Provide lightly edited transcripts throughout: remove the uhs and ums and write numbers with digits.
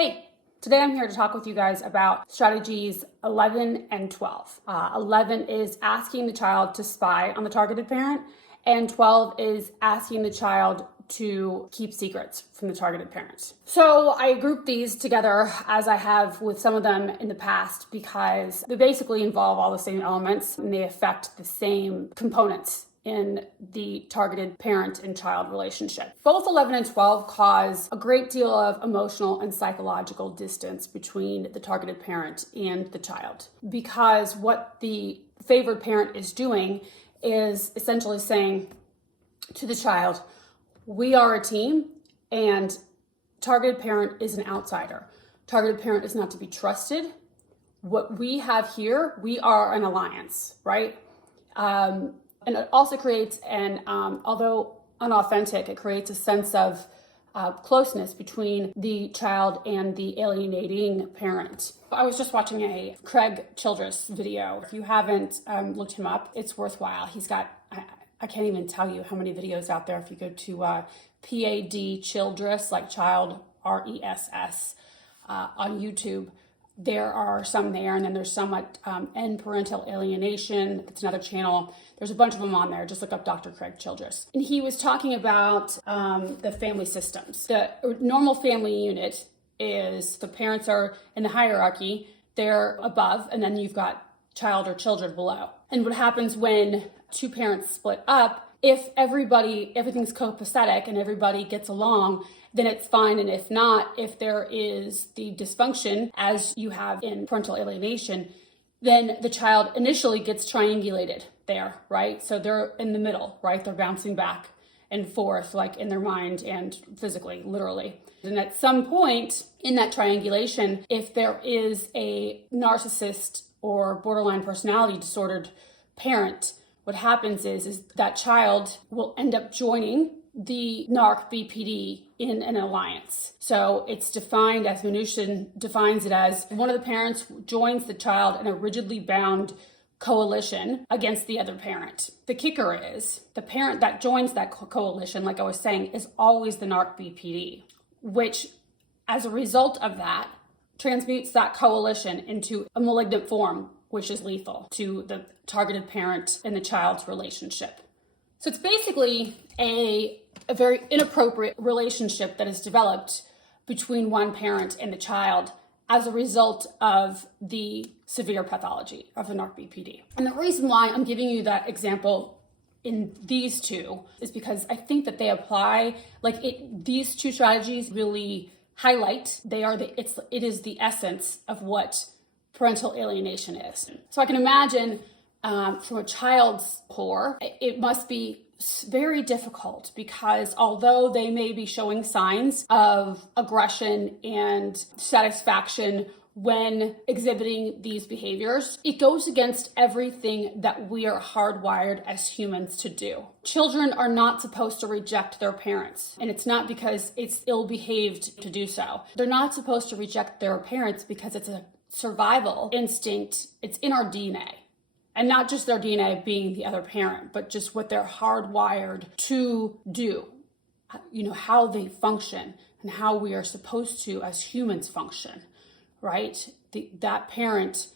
Hey, today I'm here to talk with you guys about strategies 11 and 12. 11 is asking the child to spy on the targeted parent, and 12 is asking the child to keep secrets from the targeted parent. So I grouped these together as I have with some of them in the past because they basically involve all the same elements and they affect the same components in the targeted parent and child relationship. Both 11 and 12 cause a great deal of emotional and psychological distance between the targeted parent and the child, because what the favored parent is doing is essentially saying to the child, we are a team and targeted parent is an outsider. Targeted parent is not to be trusted. What we have here, we are an alliance, right? And it also creates although unauthentic, it creates a sense of closeness between the child and the alienating parent. I was just watching a Craig Childress video. If you haven't looked him up, it's worthwhile. He's got, I can't even tell you how many videos out there. If you go to PAD Childress, like child, RESS, on YouTube, there are some there, and then there's some at Parental Alienation. It's another channel. There's a bunch of them on there. Just look up Dr. Craig Childress. And he was talking about the family systems. The normal family unit is the parents are in the hierarchy, they're above, and then you've got child or children below. And what happens when two parents split up, if everything's copacetic and everybody gets along, then it's fine. And if not, if there is the dysfunction, as you have in parental alienation, then the child initially gets triangulated there, right? So they're in the middle, right? They're bouncing back and forth, like in their mind and physically, literally. And at some point in that triangulation, if there is a narcissist or borderline personality disordered parent, what happens is that child will end up joining the narc BPD in an alliance. So it's defined, as Mnuchin defines it, as one of the parents joins the child in a rigidly bound coalition against the other parent. The kicker is the parent that joins that coalition, like I was saying, is always the narc BPD, which as a result of that transmutes that coalition into a malignant form, which is lethal to the targeted parent and the child's relationship. So it's basically a very inappropriate relationship that is developed between one parent and the child as a result of the severe pathology of the narc BPD. And the reason why I'm giving you that example in these two is because I think that they apply, these two strategies really highlight, it is the essence of what parental alienation is. So I can imagine from a child's core, it must be very difficult because although they may be showing signs of aggression and satisfaction when exhibiting these behaviors, it goes against everything that we are hardwired as humans to do. Children are not supposed to reject their parents, and it's not because it's ill-behaved to do so. They're not supposed to reject their parents because it's a survival instinct. It's in our DNA. And not just their DNA being the other parent, but just what they're hardwired to do, how they function and how we are supposed to, as humans, function, right? That parent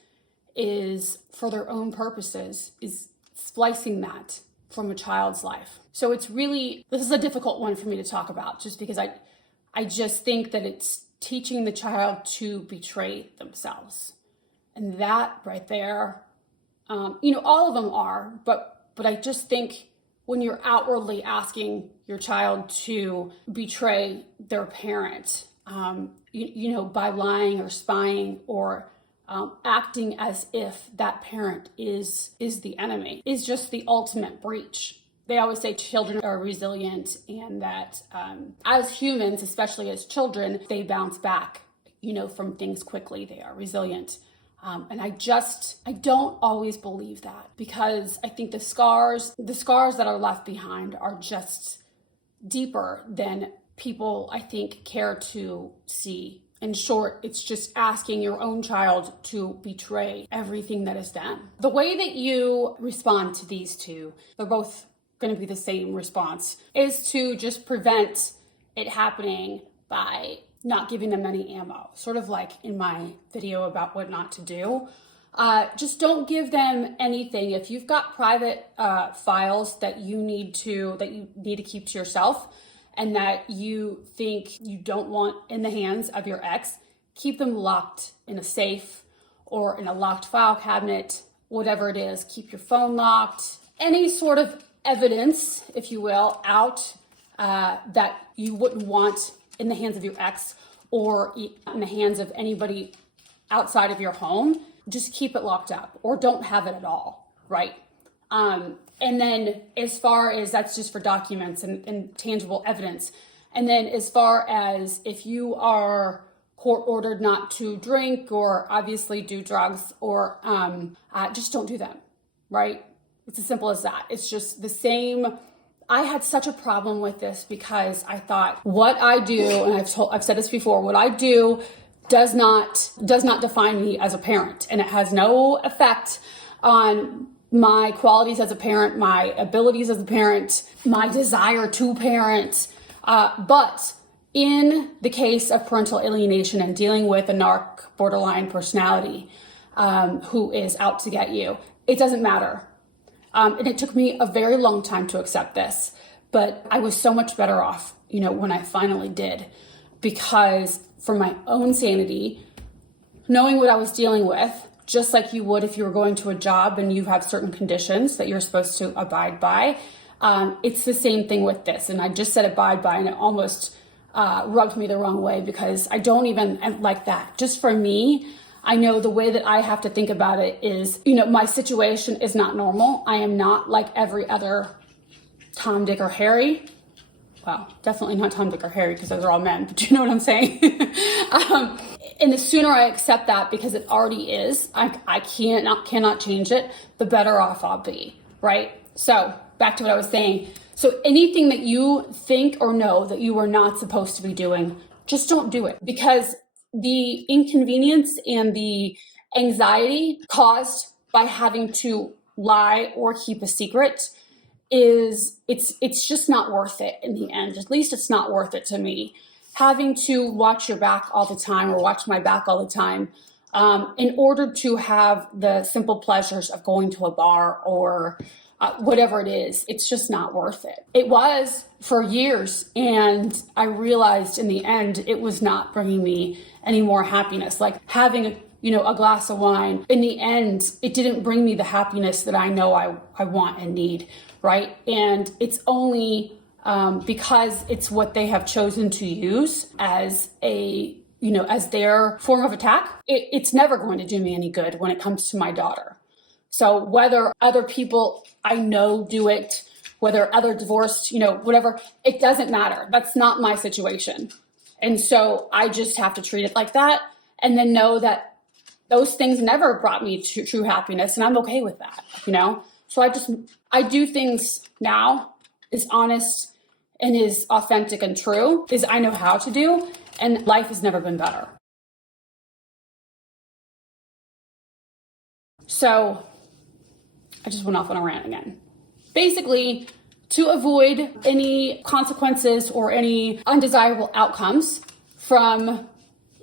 is, for their own purposes, is splicing that from a child's life. So this is a difficult one for me to talk about just because I just think that it's teaching the child to betray themselves. And that right there, all of them are, but I just think when you're outwardly asking your child to betray their parent, by lying or spying or acting as if that parent is the enemy, is just the ultimate breach. They always say children are resilient and that as humans, especially as children, they bounce back, from things quickly. They are resilient. And I don't always believe that because I think the scars that are left behind are just deeper than people, I think, care to see. In short, it's just asking your own child to betray everything that is them. The way that you respond to these two, they're both going to be the same response, is to just prevent it happening by not giving them any ammo, sort of like in my video about what not to do. Just don't give them anything. If you've got private files that you need to keep to yourself and that you think you don't want in the hands of your ex, keep them locked in a safe or in a locked file cabinet, whatever it is. Keep your phone locked. Any sort of evidence, if you will, out that you wouldn't want in the hands of your ex or in the hands of anybody outside of your home, just keep it locked up or don't have it at all, right? And then as far as that's just for documents and tangible evidence. And then as far as if you are court ordered not to drink or obviously do drugs or just don't do them, right? It's as simple as that. It's just the same. I had such a problem with this because I thought what I do, and I've said this before, what I do does not define me as a parent, and it has no effect on my qualities as a parent, my abilities as a parent, my desire to parent. But in the case of parental alienation and dealing with a narc borderline personality who is out to get you, it doesn't matter. And it took me a very long time to accept this, but I was so much better off, when I finally did, because for my own sanity, knowing what I was dealing with, just like you would if you were going to a job and you have certain conditions that you're supposed to abide by, it's the same thing with this. And I just said abide by, and it almost rubbed me the wrong way because I don't even like that. Just for me, I know the way that I have to think about it is, my situation is not normal. I am not like every other Tom, Dick, or Harry. Well, definitely not Tom, Dick, or Harry because those are all men, but you know what I'm saying? And the sooner I accept that, because it already is, I cannot change it, the better off I'll be, right? So back to what I was saying. So anything that you think or know that you are not supposed to be doing, just don't do it, because the inconvenience and the anxiety caused by having to lie or keep a secret it's just not worth it in the end. At least it's not worth it to me. Having to watch your back all the time or watch my back all the time in order to have the simple pleasures of going to a bar or whatever it is, it's just not worth it. It was for years, and I realized in the end it was not bringing me any more happiness. Like having a glass of wine, in the end, it didn't bring me the happiness that I know I want and need, right? And it's only because it's what they have chosen to use as as their form of attack. It's never going to do me any good when it comes to my daughter. So whether other people I know do it, whether other divorced, whatever, it doesn't matter. That's not my situation. And so I just have to treat it like that and then know that those things never brought me to true happiness, and I'm okay with that, So I do things now as honest and as authentic and true as I know how to do, and life has never been better. So I just went off on a rant again. Basically, to avoid any consequences or any undesirable outcomes from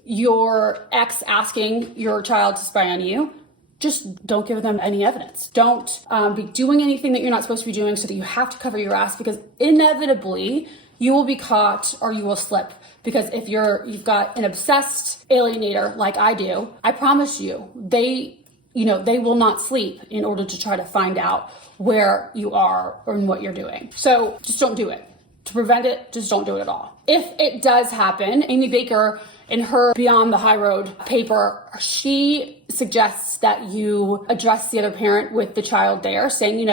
your ex asking your child to spy on you, just don't give them any evidence. Don't be doing anything that you're not supposed to be doing so that you have to cover your ass, because inevitably you will be caught or you will slip. Because if you've got an obsessed alienator like I do, I promise you, they will not sleep in order to try to find out where you are or what you're doing. So just don't do it. To prevent it, just don't do it at all. If it does happen, Amy Baker, in her Beyond the High Road paper, she suggests that you address the other parent with the child there, saying,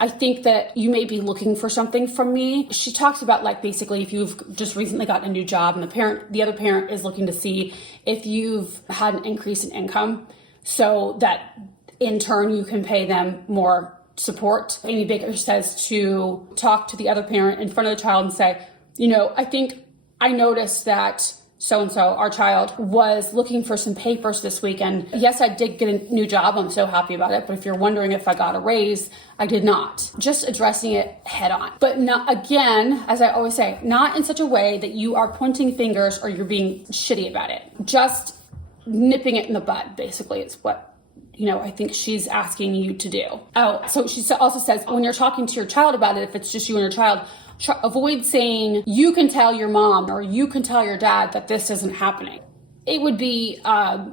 I think that you may be looking for something from me. She talks about basically if you've just recently gotten a new job and the other parent is looking to see if you've had an increase in income so that in turn you can pay them more support. Amy Baker says to talk to the other parent in front of the child and say, I think I noticed that so-and-so, our child, was looking for some papers this weekend. Yes, I did get a new job. I'm so happy about it. But if you're wondering if I got a raise, I did not. Just addressing it head on. But not, again, as I always say, not in such a way that you are pointing fingers or you're being shitty about it. Just nipping it in the bud, basically, is what I think she's asking you to do. Oh, so she also says, when you're talking to your child about it, if it's just you and your child, avoid saying, you can tell your mom or you can tell your dad that this isn't happening. It would be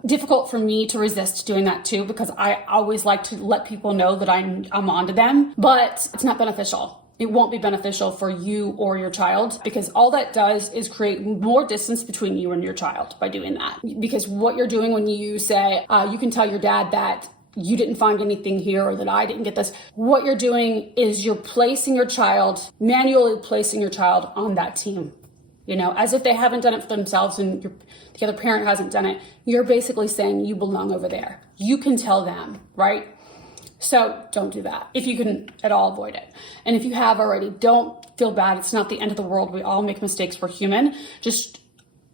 difficult for me to resist doing that too, because I always like to let people know that I'm onto them, but it's not beneficial. It won't be beneficial for you or your child, because all that does is create more distance between you and your child by doing that. Because what you're doing when you say, you can tell your dad that you didn't find anything here or that I didn't get this, what you're doing is you're placing your child, manually placing your child on that team. As if they haven't done it for themselves and the other parent hasn't done it. You're basically saying you belong over there. You can tell them, right? So don't do that if you can at all avoid it. And if you have already, don't feel bad. It's not the end of the world. We all make mistakes. We're human. Just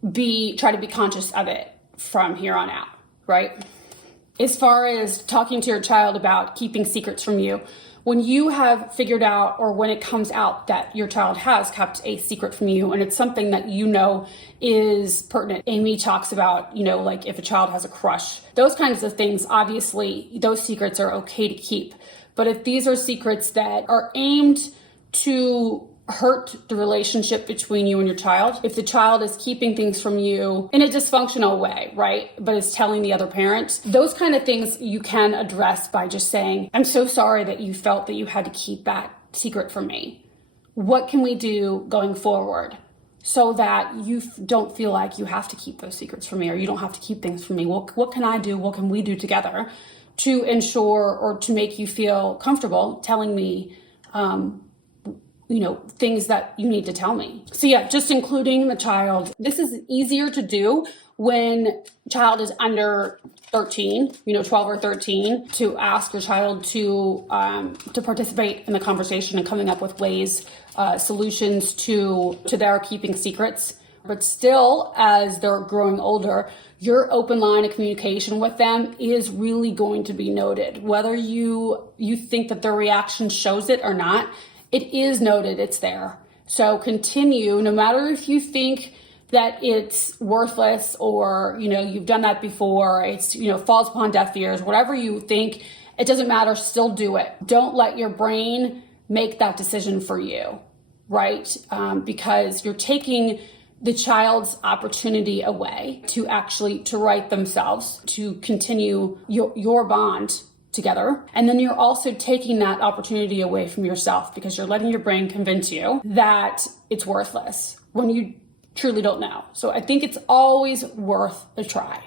try to be conscious of it from here on out, right? As far as talking to your child about keeping secrets from you, when you have figured out, or when it comes out that your child has kept a secret from you and it's something that is pertinent. Amy talks about, like if a child has a crush, those kinds of things, obviously those secrets are okay to keep. But if these are secrets that are aimed to hurt the relationship between you and your child, if the child is keeping things from you in a dysfunctional way, right, but is telling the other parent, those kind of things you can address by just saying, I'm so sorry that you felt that you had to keep that secret from me. What can we do going forward so that you don't feel like you have to keep those secrets from me, or you don't have to keep things from me? What can I do? What can we do together to ensure or to make you feel comfortable telling me things that you need to tell me? So yeah, just including the child. This is easier to do when child is under 13, 12 or 13, to ask your child to participate in the conversation and coming up with ways, solutions to their keeping secrets. But still, as they're growing older, your open line of communication with them is really going to be noted. Whether you think that their reaction shows it or not, it is noted, it's there. So continue, no matter if you think that it's worthless or, you've done that before, it's, falls upon deaf ears, whatever you think, it doesn't matter, still do it. Don't let your brain make that decision for you, right? Because you're taking the child's opportunity away to write themselves, to continue your bond together. And then you're also taking that opportunity away from yourself, because you're letting your brain convince you that it's worthless when you truly don't know. So I think it's always worth a try.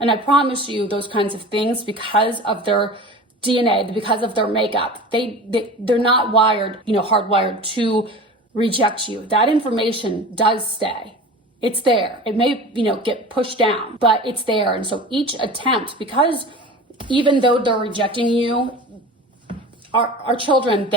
And I promise you, those kinds of things, because of their DNA, because of their makeup, they're not hardwired to reject you. That information does stay. It's there. It may, get pushed down, but it's there. And so each attempt, because even though they're rejecting you, our children,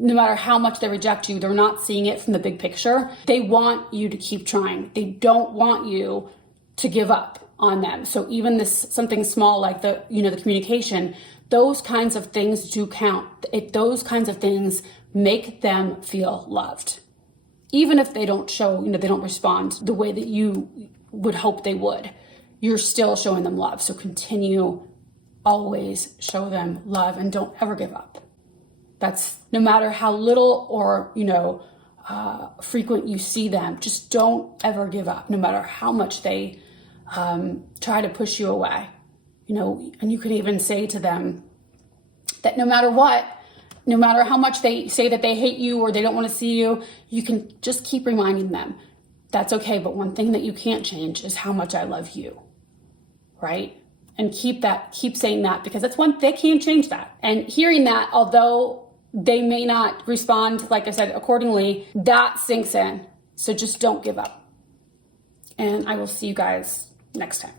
no matter how much they reject you, they're not seeing it from the big picture. They want you to keep trying. They don't want you to give up on them. So even something small like the communication, those kinds of things do count. Those kinds of things make them feel loved. Even if they don't show, they don't respond the way that you would hope they would, you're still showing them love. So continue, always show them love, and don't ever give up. That's no matter how little or, frequent you see them, just don't ever give up, no matter how much they try to push you away. And you can even say to them that no matter what, no matter how much they say that they hate you or they don't want to see you, you can just keep reminding them that's okay. But one thing that you can't change is how much I love you, right? And keep saying that, because that's one, they can't change that. And hearing that, although they may not respond, like I said, accordingly, that sinks in. So just don't give up. And I will see you guys next time.